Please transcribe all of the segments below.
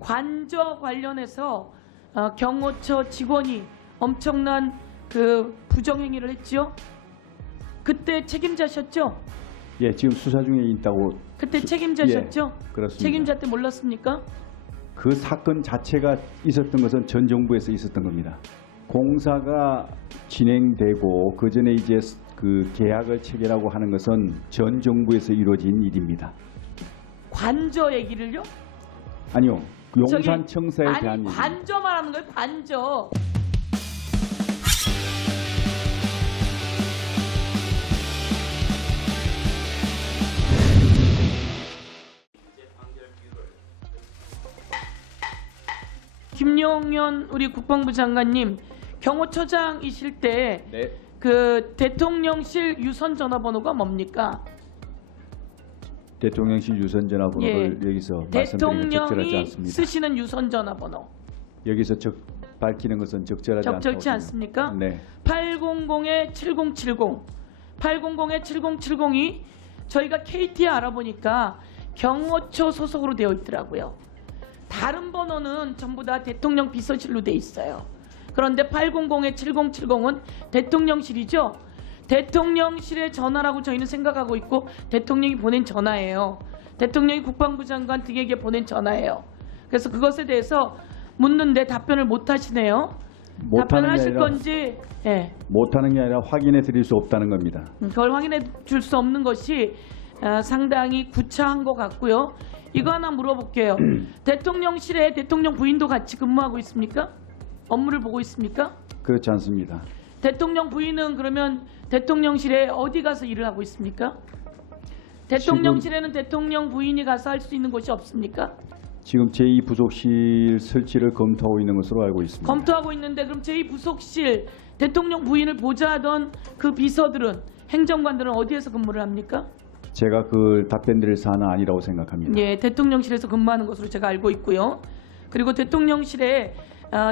관저 관련해서 경호처 직원이 엄청난 그 부정행위를 했죠. 그때 책임자셨죠? 예, 지금 수사 중에 있다고. 그때 책임자셨죠? 예, 그렇습니다. 책임자 때 몰랐습니까? 그 사건 자체가 있었던 것은 전 정부에서 있었던 겁니다. 공사가 진행되고 그 전에 이제 그 계약을 체결하고 하는 것은 전 정부에서 이루어진 일입니다. 관저 얘기를요? 아니요, 용산청사에 아니, 대한 얘기. 관저 말하는 거예요. 관저. 김용현 우리 국방부 장관님, 경호처장이실 때 네. 그 대통령실 유선 전화번호가 뭡니까? 대통령실 유선 전화번호를 여기서 말씀드리면 적절하지 대통령이 않습니다. 쓰시는 유선 전화번호 여기서 밝히는 것은 적절하지 적절치 않습니다. 않습니까? 네. 800-7070, 800-7070이 저희가 KT에 알아보니까 경호처 소속으로 되어 있더라고요. 다른 번호는 전부 다 대통령 비서실로 돼 있어요. 그런데 800-7070은 대통령실이죠. 대통령실의 전화라고 저희는 생각하고 있고 대통령이 보낸 전화예요. 대통령이 국방부 장관 등에게 보낸 전화예요. 그래서 그것에 대해서 묻는데 답변을 못 하시네요. 답변을 하실 건지. 예. 못하는 게 아니라 확인해 드릴 수 없다는 겁니다. 그걸 확인해 줄 수 없는 것이 상당히 구차한 것 같고요. 이거 하나 물어볼게요. 대통령실에 대통령 부인도 같이 근무하고 있습니까? 업무를 보고 있습니까? 그렇지 않습니다. 대통령 부인은 그러면 대통령실에 어디 가서 일을 하고 있습니까? 대통령실에는 대통령 부인이 가서 할 수 있는 곳이 없습니까? 지금 제2부속실 설치를 검토하고 있는 것으로 알고 있습니다. 검토하고 있는데 그럼 제2부속실 대통령 부인을 보좌하던 그 비서들은, 행정관들은 어디에서 근무를 합니까? 제가 그 답변 드릴 사안은 아니라고 생각합니다. 예, 대통령실에서 근무하는 것으로 제가 알고 있고요. 그리고 대통령실에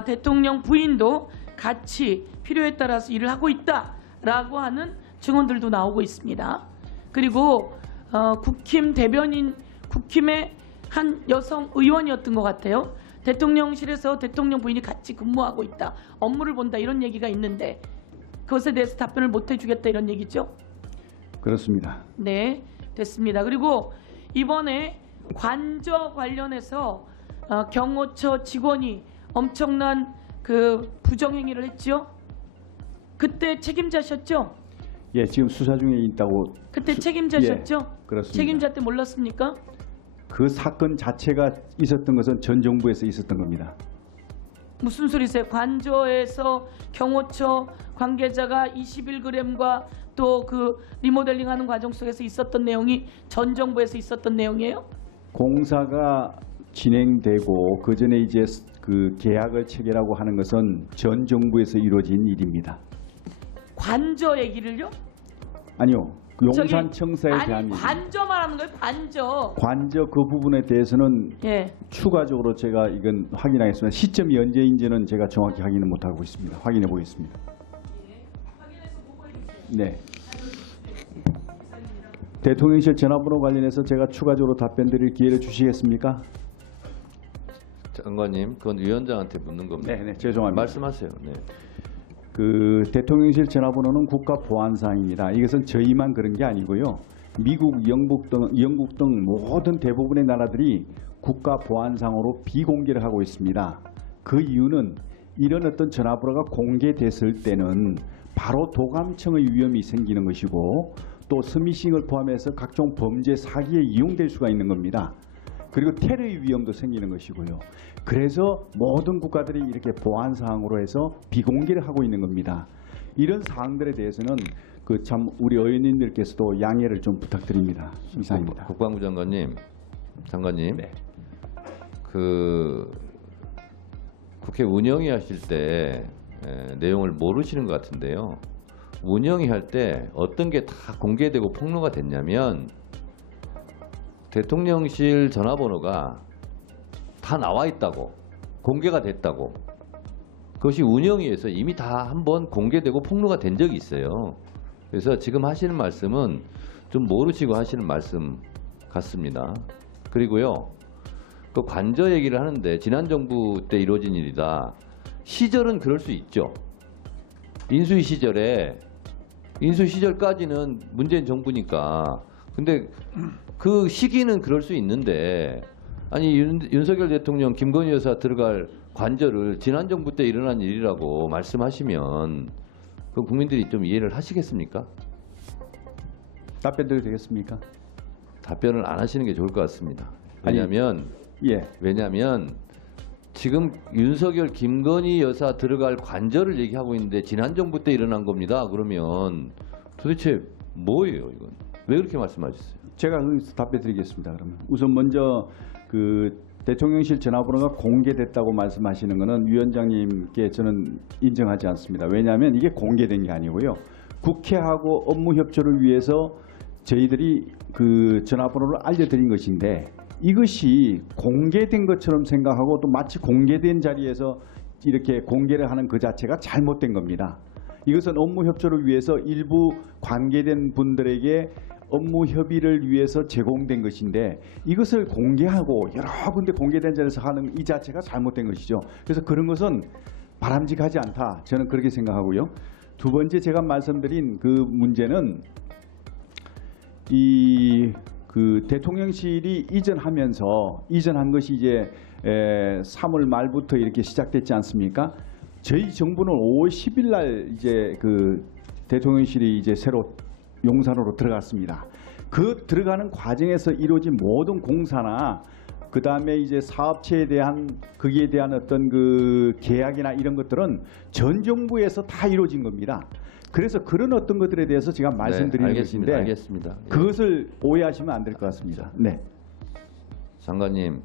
대통령 부인도 같이 필요에 따라서 일을 하고 있다라고 하는 증언들도 나오고 있습니다. 그리고 국힘 대변인, 국힘의 한 여성 의원이었던 것 같아요. 대통령실에서 대통령 부인이 같이 근무하고 있다, 업무를 본다, 이런 얘기가 있는데 그것에 대해서 답변을 못 해주겠다, 이런 얘기죠? 그렇습니다. 네, 됐습니다. 그리고 이번에 관저 관련해서 경호처 직원이 엄청난 그 부정행위를 했죠. 그때 책임자셨죠? 예, 지금 수사 중에 있다고. 그때 책임자셨죠? 예, 그렇습니다. 책임자 때 몰랐습니까? 그 사건 자체가 있었던 것은 전 정부에서 있었던 겁니다. 무슨 소리세요? 관저에서 경호처 관계자가 21g과 또 그 리모델링하는 과정 속에서 있었던 내용이 전 정부에서 있었던 내용이에요? 공사가 진행되고 그 전에 이제 그 계약을 체결하고 하는 것은 전 정부에서 이루어진 일입니다. 관저 얘기를요? 아니요, 용산청사에 대한 아니, 얘기. 관저 말하는 거예요. 관저. 관저 그 부분에 대해서는 예. 추가적으로 제가 이건 확인하겠습니다. 시점이 언제인지는 제가 정확히 확인을 못하고 있습니다. 확인해 보겠습니다. 네. 대통령실 전화번호 관련해서 제가 추가적으로 답변 드릴 기회를 주시겠습니까? 장관님, 그건 위원장한테 묻는 겁니다. 네, 죄송합니다. 말씀하세요. 네. 그 대통령실 전화번호는 국가보안사항입니다. 이것은 저희만 그런 게 아니고요. 미국, 영국 등 모든 대부분의 나라들이 국가보안상으로 비공개를 하고 있습니다. 그 이유는 이런 어떤 전화번호가 공개됐을 때는 바로 도감청의 위험이 생기는 것이고 또 스미싱을 포함해서 각종 범죄 사기에 이용될 수가 있는 겁니다. 그리고 테러의 위험도 생기는 것이고요. 그래서 모든 국가들이 이렇게 보안 사항으로 해서 비공개를 하고 있는 겁니다. 이런 사항들에 대해서는 그 참 우리 의원님들께서도 양해를 좀 부탁드립니다. 이상입니다. 국방부 장관님, 네. 그 국회 운영위 하실 때 내용을 모르시는 것 같은데요. 운영위 할 때 어떤 게 다 공개되고 폭로가 됐냐면 대통령실 전화번호가 다 나와 있다고, 공개가 됐다고. 그것이 운영위에서 이미 다 한번 공개되고 폭로가 된 적이 있어요. 그래서 지금 하시는 말씀은 좀 모르시고 하시는 말씀 같습니다. 그리고요, 또 관저 얘기를 하는데 지난 정부 때 이루어진 일이다. 시절은 그럴 수 있죠. 인수위 시절까지는 문재인 정부니까. 근데 그 시기는 그럴 수 있는데 아니 윤석열 대통령 김건희 여사 들어갈 관저를 지난 정부 때 일어난 일이라고 말씀하시면 그 국민들이 좀 이해를 하시겠습니까? 답변 드려도 되겠습니까? 답변을 안 하시는 게 좋을 것 같습니다. 아니, 왜냐하면 지금 윤석열 김건희 여사 들어갈 관저를 얘기하고 있는데 지난 정부 때 일어난 겁니다. 그러면 도대체 뭐예요 이건? 왜 그렇게 말씀하셨어요? 제가 거기서 답변 드리겠습니다. 그러면 우선 먼저 그 대통령실 전화번호가 공개됐다고 말씀하시는 것은 위원장님께 저는 인정하지 않습니다. 왜냐하면 이게 공개된 게 아니고요. 국회하고 업무 협조를 위해서 저희들이 그 전화번호를 알려드린 것인데 이것이 공개된 것처럼 생각하고 또 마치 공개된 자리에서 이렇게 공개를 하는 그 자체가 잘못된 겁니다. 이것은 업무 협조를 위해서 일부 관계된 분들에게 업무 협의를 위해서 제공된 것인데 이것을 공개하고 여러 군데 공개된 자리에서 하는 이 자체가 잘못된 것이죠. 그래서 그런 것은 바람직하지 않다. 저는 그렇게 생각하고요. 두 번째 제가 말씀드린 그 문제는 그 대통령실이 이전한 것이 이제 3월 말부터 이렇게 시작됐지 않습니까? 저희 정부는 5월 10일 날 이제 그 대통령실이 이제 새로 용산으로 들어갔습니다. 그 들어가는 과정에서 이루어진 모든 공사나 그 다음에 이제 사업체에 대한 거기에 대한 어떤 그 계약이나 이런 것들은 전 정부에서 다 이루어진 겁니다. 그래서 그런 어떤 것들에 대해서 제가 말씀드리는 것인데 알겠습니다. 예. 그것을 오해하시면 안 될 것 같습니다. 네. 장관님,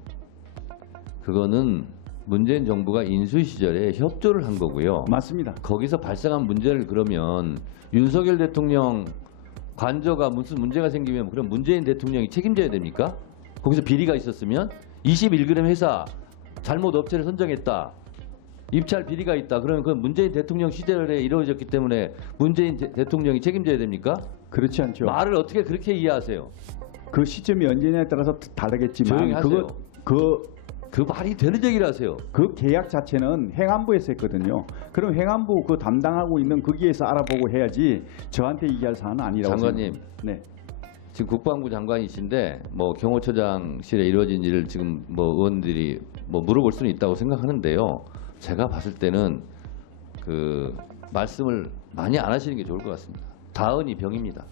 그거는 문재인 정부가 인수위 시절에 협조를 한 거고요. 맞습니다. 거기서 발생한 문제를 그러면 윤석열 대통령 관저가 무슨 문제가 생기면 그럼 문재인 대통령이 책임져야 됩니까? 거기서 비리가 있었으면 21g 회사 잘못 업체를 선정했다. 입찰 비리가 있다. 그러면 그건 문재인 대통령 시절에 이루어졌기 때문에 문재인 대통령이 책임져야 됩니까? 그렇지 않죠. 말을 어떻게 그렇게 이해하세요? 그 시점이 언제냐에 따라서 다르겠지만 조용히 하세요. 그 말이 되는 얘기를 하세요. 그 계약 자체는 행안부에서 했거든요. 그럼 행안부 그 담당하고 있는 거기에서 알아보고 해야지 저한테 얘기할 사안은 아니라고 장관님. 생각합니다. 네. 지금 국방부 장관이신데 뭐 경호처장실에 이루어진 일을 지금 뭐 의원들이 뭐 물어볼 수는 있다고 생각하는데요. 제가 봤을 때는 그 말씀을 많이 안 하시는 게 좋을 것 같습니다. 다은이 병입니다.